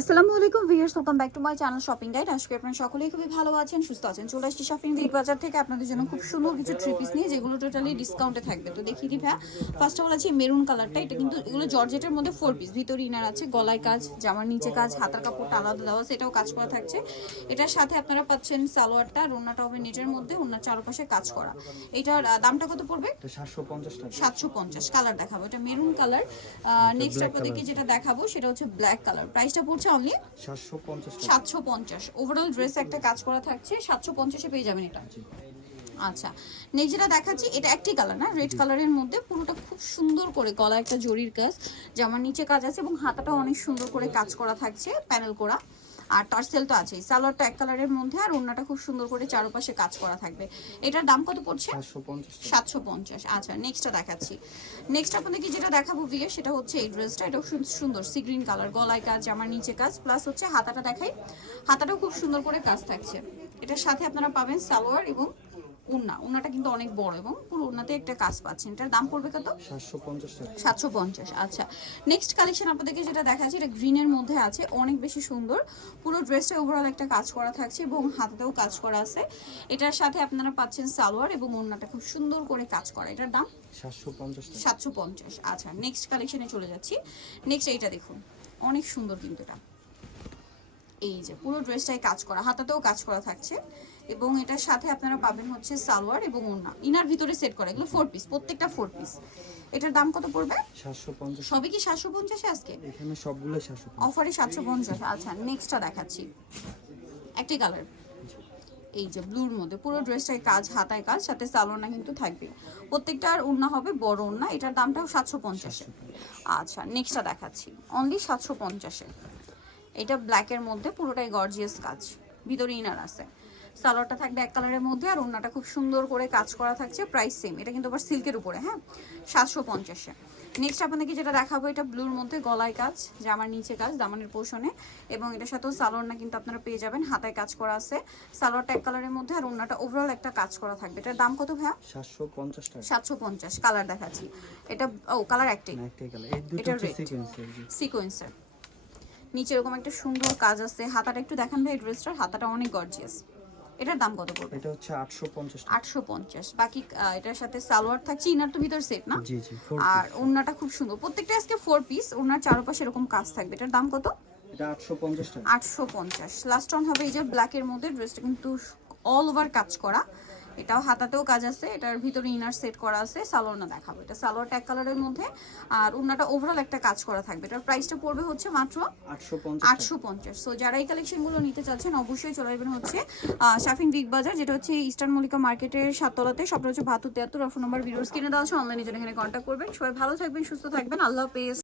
আসসালামু আলাইকুম viewers welcome back to my channel shopping guide. আজকে আপনারা সকলেই খুবই ভালো আছেন সুস্থ আছেন। চলে আসছি শপিং বিগ বাজার থেকে আপনাদের জন্য খুব সুন্দর কিছু থ্রি পিস নিয়ে যেগুলো টোটালি ডিসকাউন্টে থাকবে। তো দেখিয়ে দিই ভাইয়া ফার্স্ট অফ অল আছে মেরুন কালারটা এটা কিন্তু এগুলো জর্জেটের মধ্যে ফোর পিস ভিতরে ইনার আছে গলায় কাজ জামার নিচে কাজ হাতার কাপড়টা আলাদা দেওয়া এটাও কাজ করা থাকছে। এটার সাথে আপনারা পাচ্ছেন সালোয়ারটা রোনাটা হবে নেটের মধ্যে ওনার চারপাশে কাজ করা। এটার দামটা কত পড়বে? সাতশো পঞ্চাশ কালার দেখাবো। এটা মেরুন কালার নেক্সট আপনাদেরকে যেটা দেখাবো সেটা হচ্ছে ব্ল্যাক কালার প্রাইসটা পড়ছে অনলি সাতশো পঞ্চাশ টাকা। সাতশো পঞ্চাশ। ওভারঅল ড্রেস একটা কাজ করা থাকছে সাতশো পঞ্চাশে পেয়ে যাবেন এটা। আচ্ছা নেক্সট যেটা দেখাচ্ছি এটা একটি কালার না রেড কালারের মধ্যে পুরোটা খুব সুন্দর করে গলা একটা জরির কাজ জামার নিচে কাজ আছে এবং হাতাটা অনেক সুন্দর করে কাজ করা থাকছে প্যানেল করা। আর টার্সেল তো আছেই। সালোয়ারটা এক কালারের মধ্যে আর ওড়নাটা খুব সুন্দর করে চারপাশে কাজ করা থাকবে। এটার দাম কত পড়ছে? সাতশো পঞ্চাশ আচ্ছা নেক্সটটা দেখাচ্ছি। নেক্সট আপনাদেরকে যেটা দেখাবো বিয়ে সেটা হচ্ছে এই ড্রেসটা এটাও খুব সুন্দর সি গ্রিন কালার গলায় কাজ আমার নিচে কাজ প্লাস হচ্ছে হাতাটা দেখাই। হাতাটাও খুব সুন্দর করে কাজ থাকছে। এটার সাথে আপনারা পাবেন সালোয়ার এবং উন্না উন্নাটা কিন্তু অনেক বড় এবং পুরো উন্নাতে একটা কাজ পাচ্ছেন। এটার দাম পড়বে কত? সাতশো পঞ্চাশ সাতশো পঞ্চাশ আচ্ছা। নেক্সট কালেকশন আপনাদেরকে যেটা দেখাচ্ছি এটা গ্রিনের মধ্যে আছে অনেক বেশি সুন্দর। পুরো ড্রেসটা ওভারঅল একটা কাজ করা থাকছে এবং হাতেও কাজ করা আছে। এটার সাথে আপনারা পাচ্ছেন সালোয়ার এবং ওড়নাটা খুব সুন্দর করে কাজ করা। এটার দাম? সাতশো পঞ্চাশ আচ্ছা। নেক্সট কালেকশনে চলে যাচ্ছি। নেক্সট এইটা দেখুন। অনেক সুন্দর কিন্তু এটা। এই যে পুরো ড্রেসটাই কাজ করা হাতাতেও কাজ করা থাকছে। এবং এটার সাথে আপনারা পাবেন হচ্ছে সালোয়ার এবং ওড়না। ইনার ভিতরে সেট করা এগুলো ফোর পিস প্রত্যেকটা ফোর পিস এটার দাম কত পড়বে? সাতশো পঞ্চাশ। সবই কি সাতশো পঞ্চাশে আজকে? এখানে পঞ্চাশ। অফারে সাতশো পঞ্চাশ। আচ্ছা নেক্সটটা দেখাচ্ছি। একটি কালার এই যে ব্লুর মধ্যে। পুরো ড্রেসটাই কাজ হাতায় কাজ সাথে সালোনা কিন্তু থাকবে। প্রত্যেকটার ওড়না হবে বড় ওড়না এটার দামটাও সাতশো পঞ্চাশে। আচ্ছা নেক্সটটা দেখাচ্ছি। অনলি সাতশো পঞ্চাশে। এটা ব্ল্যাকের মধ্যে পুরোটাই গর্জিয়াস কাজ। ভিতরে ইনার আছে। সালোয়ারটা থাকবে এক কালারের মধ্যে আর ওড়নাটা খুব সুন্দর করে কাজ করা থাকছে প্রাইস সেম এটা কিন্তু আবার সিল্কের উপরে হ্যাঁ? সাতশো পঞ্চাশে নেক্সট আপনাদেরকে যেটা দেখাবো এটা ব্লুর মধ্যে গলায় কাজ জামার নিচে কাজ দামানের পোষণে। এবং এটার সাথেও সালোয়ার না কিন্তু আপনারা পেয়ে যাবেন হাতায় কাজ করা আছে। সালোয়ারটা এক কালারের মধ্যে আর ওড়নাটা ওভারঅল একটা কাজ করা থাকবে। এটার দাম কত ভাইয়া? সাতশো পঞ্চাশ সাতশো পঞ্চাশ কালার দেখাচ্ছি। এটা ও কালার একটাই। না একটাই কালার এই দুটো এটা হচ্ছে red। সিকোয়েন্সের সিকোয়েন্সের নিচে এরকম একটা সুন্দর কাজ আছে। হাতাটা একটু দেখান ভাই ড্রেসটার হাতাটা অনেক গর্জিয়াস এটার দাম কত পড়বে? এটা হচ্ছে আটশো পঞ্চাশ টাকা। আটশো পঞ্চাশ। বাকি এটার সাথে সালোয়ার থাকছে ইনার তো ভিতর সেট না? জি জি আর ওড়নাটা খুব সুন্দর। প্রত্যেকটা আজকে ফোর পিস ওড়নার চারপাশে এরকম কাজ থাকবে। এটার দাম কত? এটা আটশো পঞ্চাশ টাকা। আটশো পঞ্চাশ। লাস্ট অন হবে এই যে ব্ল্যাকের মধ্যে ড্রেসটা কিন্তু অল ওভার কাজ করা। এটাও হাতাতেও কাজ আছে এটার ভিতরে ইনার সেট করা আছে সালোয়ারটা দেখাবো। এটা সালোয়ারটা এক কালারের মধ্যে আর ওড়নাটা ওভারঅল একটা কাজ করা থাকবে। এটার প্রাইসটা পড়বে হচ্ছে মাত্র আটশো পঞ্চাশ আটশো পঞ্চাশ। সো যারা এই কালেকশনগুলো নিতে চাচ্ছেন অবশ্যই চলে আসবেন হচ্ছে শাফিং বিগ বাজার যেটা হচ্ছে ইস্টার্ন মল্লিকা মার্কেটের সাততলাতে। সবটা হচ্ছে বাহাত্তর তিয়াত্তর ফোন নাম্বার ভিডিওস কিনে দেওয়া আছে অনলাইনে জন্য এখানে কন্ট্যাক্ট করবেন। সবাই ভালো থাকবেন সুস্থ থাকবেন। আল্লাহ হাফেজ।